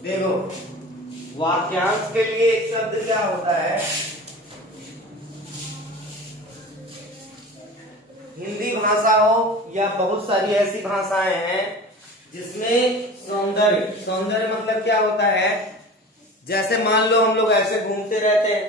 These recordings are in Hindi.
देखो, वाक्यांश के लिए एक शब्द क्या होता है? हिंदी भाषा हो या बहुत सारी ऐसी भाषाएं हैं जिसमें सौंदर्य, सौंदर्य मतलब क्या होता है? जैसे मान लो हम लोग ऐसे घूमते रहते हैं,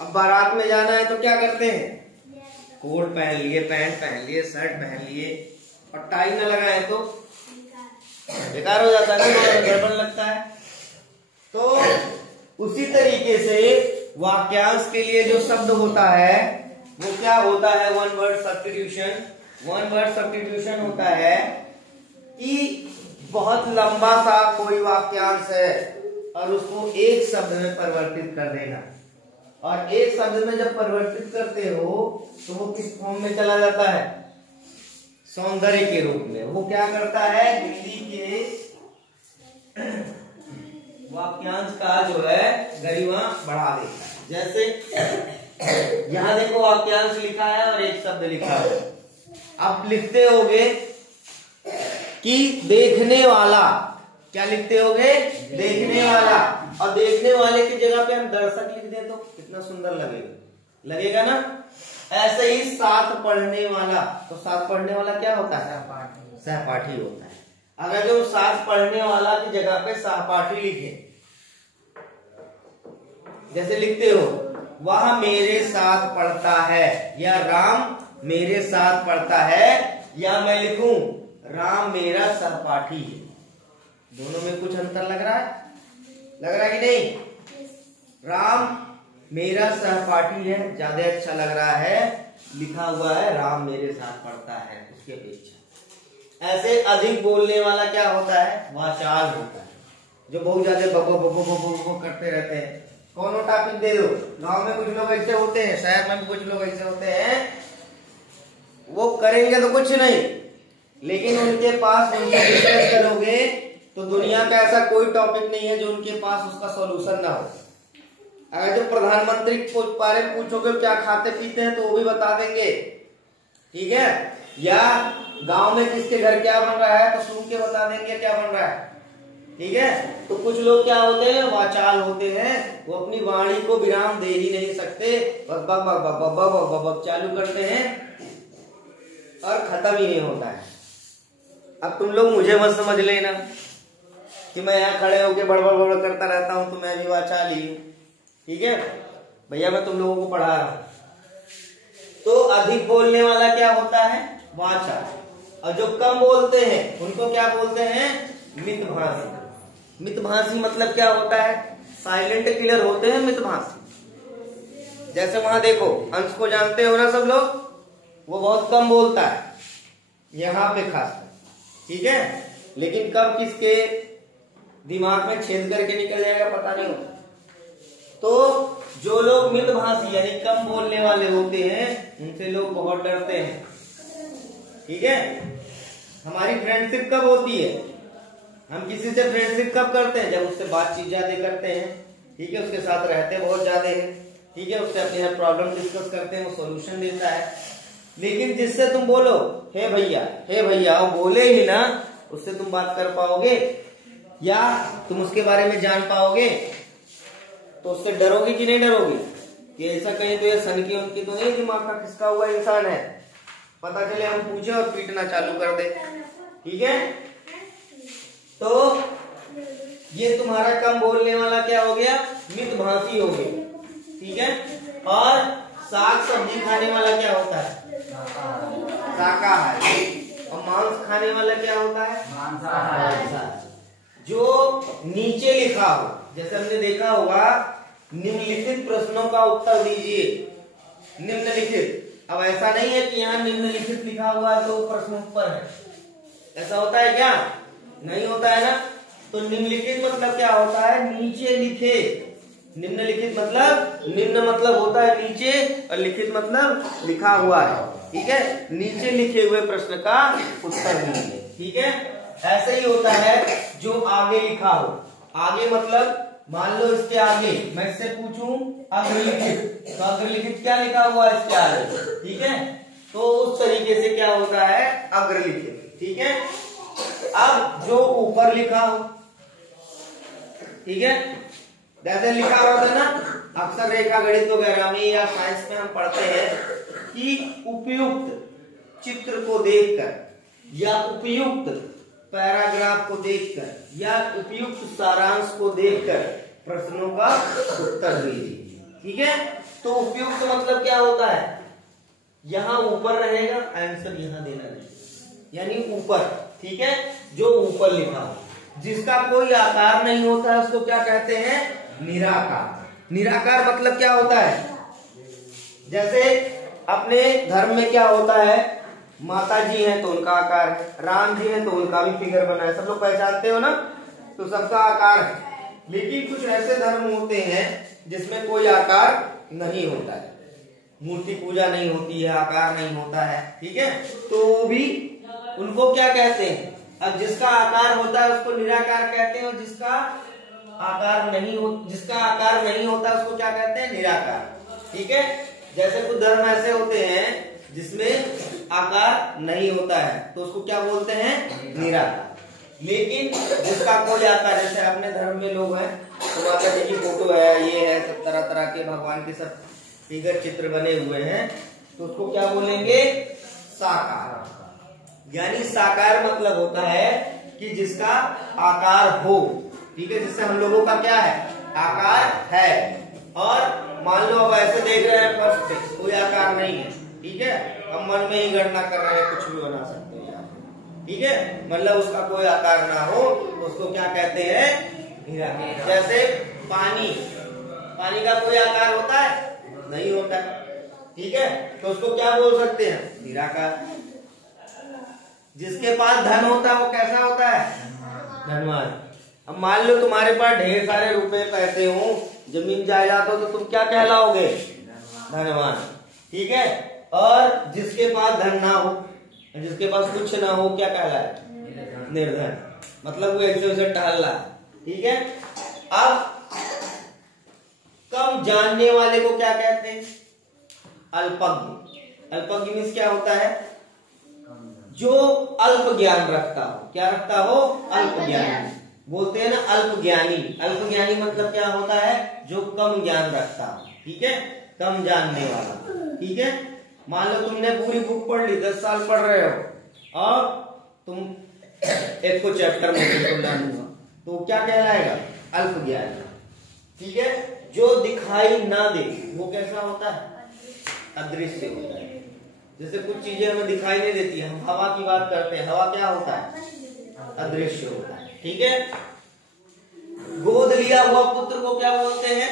अब बारात में जाना है तो क्या करते हैं? कोट पहन लिए, पैंट पहन लिए, शर्ट पहन लिए और टाई न लगाए तो बेकार हो जाता है ना, गड़बड़ लगता है। तो उसी तरीके से वाक्यांश के लिए जो शब्द होता है वो क्या होता है? One word substitution. One word substitution होता है कि बहुत लंबा सा कोई वाक्यांश है और उसको एक शब्द में परिवर्तित कर देना, और एक शब्द में जब परिवर्तित करते हो तो वो किस फॉर्म में चला जाता है? सौंदर्य के रूप में। वो क्या करता है? हिंदी के वाक्यांश का जो है गरिमा बढ़ा देता है। जैसे यहां देखो वाक्यांश लिखा है और एक शब्द लिखा है। आप लिखते होगे कि देखने वाला, क्या लिखते होगे? देखने वाला। और देखने वाले की जगह पे हम दर्शक लिख दें तो कितना सुंदर लगेगा, लगेगा ना? ऐसे ही साथ पढ़ने वाला, तो साथ पढ़ने वाला क्या होता है? सहपाठी होता है। अगर जो साथ पढ़ने वाला की जगह पे सहपाठी लिखे, जैसे लिखते हो वह मेरे साथ पढ़ता है, या राम मेरे साथ पढ़ता है, या मैं लिखूं राम मेरा सहपाठी है। दोनों में कुछ अंतर लग रहा है? लग रहा है कि नहीं? राम मेरा सहपाठी है ज्यादा अच्छा लग रहा है, लिखा हुआ है राम मेरे साथ पढ़ता है उसकी अपेक्षा। ऐसे अधिक बोलने वाला क्या होता है? वाचाल होता है, जो बहुत ज्यादा बबो बबो बबो बबो करते रहते हैं। कौन टॉपिक दे दो, गांव में कुछ लोग ऐसे होते हैं, शहर में भी कुछ लोग ऐसे होते हैं, वो करेंगे तो कुछ नहीं, लेकिन उनके पास उनसे डिस्कस करोगे तो दुनिया का ऐसा कोई टॉपिक नहीं है जो उनके पास उसका सॉल्यूशन ना हो। अगर जो प्रधानमंत्री बारे में पूछोगे क्या खाते पीते हैं तो वो भी बता देंगे, ठीक है? या गांव में किसके घर क्या बन रहा है तो सुन के बता देंगे क्या बन रहा है, ठीक है? तो कुछ लोग क्या होते हैं? वाचाल होते हैं, वो अपनी वाणी को विराम दे ही नहीं सकते, बक बक बक बक बक बक बक बक चालू करते हैं और खत्म ही नहीं होता है। अब तुम लोग मुझे मत समझ लेना कि मैं यहाँ खड़े होके बड़बड़ बड़बड़ करता रहता हूँ तो मैं भी वाचाल ही हूँ, ठीक है भैया? मैं तुम लोगों को पढ़ा रहा हूं। तो अधिक बोलने वाला क्या होता है? वाचाल। और जो कम बोलते हैं उनको क्या बोलते हैं? मितभाषी। मितभाषी मतलब क्या होता है? साइलेंट किलर होते हैं मितभाषी। जैसे वहां देखो अंश को जानते हो ना सब लोग, वो बहुत कम बोलता है यहाँ पे खासकर, ठीक है? लेकिन कब किसके दिमाग में छेद करके निकल जाएगा पता नहीं होता। तो जो लोग मितभाषी यानी कम बोलने वाले होते हैं उनसे लोग बहुत डरते हैं, ठीक है? हमारी फ्रेंडशिप कब होती है? हम किसी से फ्रेंडशिप कब करते हैं? जब उससे बातचीत ज्यादा करते हैं, ठीक है? उसके साथ रहते बहुत ज्यादा है, ठीक है? उससे अपनी हर प्रॉब्लम डिस्कस करते हैं, वो सॉल्यूशन देता है। लेकिन जिससे तुम बोलो हे भैया वो बोले ही ना, उससे तुम बात कर पाओगे या तुम उसके बारे में जान पाओगे? तो उससे डरोगी कि नहीं डरोगी कि ऐसा कहीं तो ये सनकी उनकी तो नहीं दिमाग का खिसका हुआ इंसान है, पता चले हम पूछे और पीटना चालू कर दे, ठीक है? तो ये तुम्हारा कम बोलने वाला क्या हो गया? मितभाषी हो गया, ठीक है? और साग सब्जी खाने वाला क्या होता है? शाकाहारी। और मांस खाने वाला क्या होता है? मांसाहारी। जो नीचे लिखा हो, जैसे हमने देखा होगा निम्नलिखित प्रश्नों का उत्तर दीजिए, निम्नलिखित। अब ऐसा नहीं है कि यहाँ निम्नलिखित लिखा हुआ है तो प्रश्न ऊपर है, ऐसा होता है क्या? नहीं होता है ना। तो निम्नलिखित मतलब क्या होता है? नीचे लिखे। निम्नलिखित मतलब, निम्न मतलब होता है नीचे और लिखित मतलब लिखा हुआ है, ठीक है? नीचे लिखे हुए प्रश्न का उत्तर दीजिए, ठीक है? ऐसे ही होता है जो आगे लिखा हो। आगे मतलब मान लो इसके आगे मैं इससे पूछूं अग्रलिखित, तो अग्रलिखित क्या लिखा हुआ है इसके आगे, ठीक है? तो उस तरीके से क्या होता है, अग्र लिखे। ठीक है, अब जो ऊपर लिखा हो, ठीक है, जैसे लिखा होता ना अक्सर रेखा गणित वगैरह में या साइंस में हम पढ़ते हैं कि उपयुक्त चित्र को देखकर या उपयुक्त पैराग्राफ को देखकर या उपयुक्त सारांश को देखकर प्रश्नों का उत्तर दीजिए। ठीक है, तो उपयुक्त मतलब क्या होता है, यहां ऊपर रहेगा, आंसर यहां देना रहेगा, यानी ऊपर। ठीक है, जो ऊपर लिखा हो, जिसका कोई आकार नहीं होता उसको क्या कहते हैं, निराकार। निराकार मतलब क्या होता है, जैसे अपने धर्म में क्या होता है, माता जी हैं तो उनका आकार है, राम जी हैं तो उनका भी फिगर बना है, सब लोग पहचानते हो ना, तो सबका आकार है। लेकिन कुछ ऐसे धर्म होते हैं जिसमें कोई आकार नहीं होता है, मूर्ति पूजा नहीं होती है, आकार नहीं होता है। ठीक है, तो भी उनको क्या कहते हैं, अब जिसका आकार होता है उसको निराकार कहते हैं, और जिसका आकार नहीं होता उसको क्या कहते हैं, निराकार। ठीक है, जैसे कुछ धर्म ऐसे होते हैं जिसमें आकार नहीं होता है तो उसको क्या बोलते हैं, निराकार। लेकिन जिसका कोई आकार, जैसे अपने धर्म में लोग हैं तो माता जी की फोटो है, ये है, सब तरह तरह के भगवान के सब फिगर चित्र बने हुए हैं, तो उसको क्या बोलेंगे, साकार। यानी साकार मतलब होता है कि जिसका आकार हो। ठीक है, जिससे हम लोगों का क्या है, आकार है। और मान लो अब ऐसे देख रहे हैं फर्स्ट पे कोई आकार नहीं है, ठीक है, अब मन में ही गणना कर रहे हैं, कुछ भी बना सकते हैं यहाँ। ठीक है, मतलब उसका कोई आकार ना हो तो उसको क्या कहते हैं, निराकार। जैसे पानी का कोई आकार होता है, नहीं होता। ठीक है, तो उसको क्या बोल सकते हैं, निराकार। जिसके पास धन होता है वो कैसा होता है, धनवान। अब मान लो तुम्हारे पास ढेर सारे रुपए पैसे हो, जमीन जायदाद हो, तो तुम क्या कहलाओगे, धनवान। ठीक है, और जिसके पास धन ना हो, जिसके पास कुछ ना हो, क्या कहलाए, निर्धन। मतलब वो ऐसे वैसे टहल रहा। ठीक है, अब कम जानने वाले को क्या कहते हैं, अल्पज्ञ। अल्पज्ञ मीन्स क्या होता है, जो अल्प ज्ञान रखता हो। क्या रखता हो, अल्प ज्ञानी बोलते हैं ना, अल्प ज्ञानी। अल्प ज्ञानी मतलब क्या होता है, जो कम ज्ञान रखता हो। ठीक है, कम जानने वाला। ठीक है, मान लो तुमने पूरी बुक पढ़ ली, 10 साल पढ़ रहे हो, और तुम एक को चैप्टर में बिल्कुल ना दूंगा, तो क्या कहलाएगा, अल्प ज्ञानी। ठीक है, जो दिखाई ना दे वो कैसा होता है, अदृश्य होता है। जैसे कुछ चीजें हमें दिखाई नहीं देती है, हम हवा की बात करते हैं, हवा क्या होता है, अदृश्य होता है। ठीक है, गोद लिया हुआ पुत्र को क्या बोलते हैं,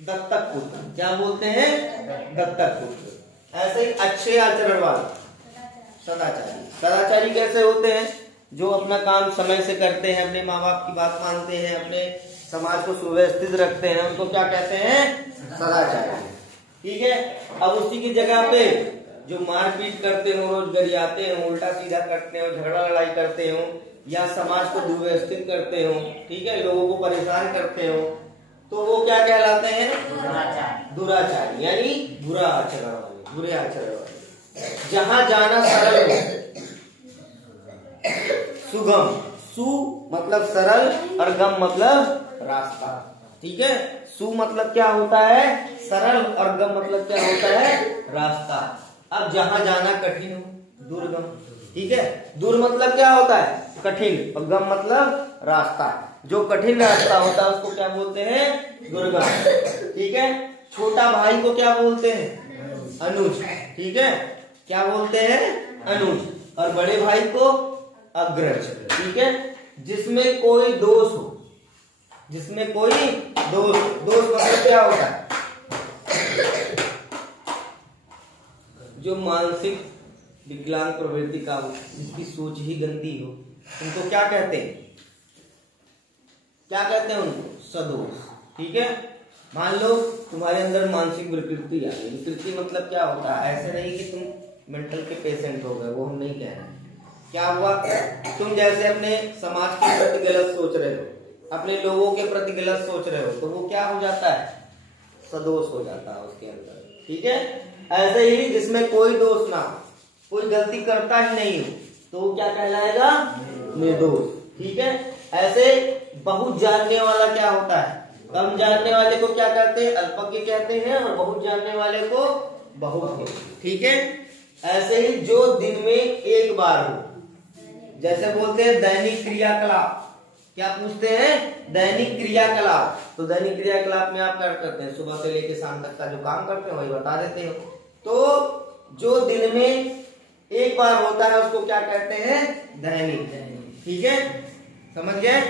दत्तक पुत्र। क्या बोलते हैं, दत्तक पुत्र। ऐसे ही अच्छे आचरण वाले सदाचारी। सदाचारी कैसे होते हैं, जो अपना काम समय से करते हैं, अपने माँ बाप की बात मानते हैं, अपने समाज को सुव्यवस्थित रखते हैं, उनको क्या कहते हैं, सदाचारी। ठीक है, अब उसी की जगह पे जो मारपीट करते हो, रोज गरियाते हो, उल्टा सीधा करते हो, झगड़ा लड़ाई करते हो, या समाज को दुर्व्यवस्थित करते हो, ठीक है, लोगों को परेशान करते हो, तो वो क्या कहलाते हैं, दुराचारी। यानी बुरा आचरण वाले, बुरे आचरण वाले। जहां जाना सरल हो, सुगम। सु मतलब सरल और गम मतलब रास्ता। ठीक है, सु मतलब क्या होता है, सरल, और गम मतलब क्या होता है, रास्ता। अब जहां जाना कठिन हो, दुर्गम। ठीक है, दूर मतलब क्या होता है, कठिन, और गम मतलब रास्ता। जो कठिन रास्ता होता है उसको क्या बोलते हैं, दुर्गम। ठीक है, छोटा भाई को क्या बोलते हैं, अनुज। ठीक है, क्या बोलते हैं, अनुज। और बड़े भाई को अग्रज। ठीक है, जिसमें कोई दोष हो, जिसमें कोई दोष मतलब क्या होता है, जो मानसिक विकलांग प्रवृत्ति का हो, जिसकी सोच ही गंदी हो, उनको क्या कहते हैं, क्या कहते हैं उनको, सदोष। ठीक है, मान लो तुम्हारे अंदर मानसिक विकृति आ गई। विकृति मतलब क्या होता है, ऐसे नहीं कि तुम मेंटल के पेशेंट हो गए, वो हम नहीं कह रहे। क्या हुआ, तुम जैसे अपने समाज के प्रति गलत सोच रहे हो, अपने लोगों के प्रति गलत सोच रहे हो, तो वो क्या हो जाता है, सदोष हो जाता है उसके अंदर। ठीक है, ऐसे ही जिसमें कोई दोष ना हो, कोई गलती करता ही नहीं हो तो वो क्या कहलाएगा? निर्दोष। ठीक है। ऐसे बहुत जानने वाला क्या होता है? कम जानने वाले को क्या कहते हैं? अल्पज्ञ कहते हैं, और बहुत जानने वाले को बहुज्ञ। ठीक है। ऐसे ही जो दिन में एक बार हो, जैसे बोलते हैं दैनिक क्रियाकलाप, क्या पूछते हैं? दैनिक क्रियाकलाप। तो दैनिक क्रियाकलाप में आप क्या करते हैं? सुबह से लेकर शाम तक का जो काम करते हैं वही बता देते हो। तो जो दिन में एक बार होता है उसको क्या कहते हैं? दैनिक। ठीक है, समझ गए?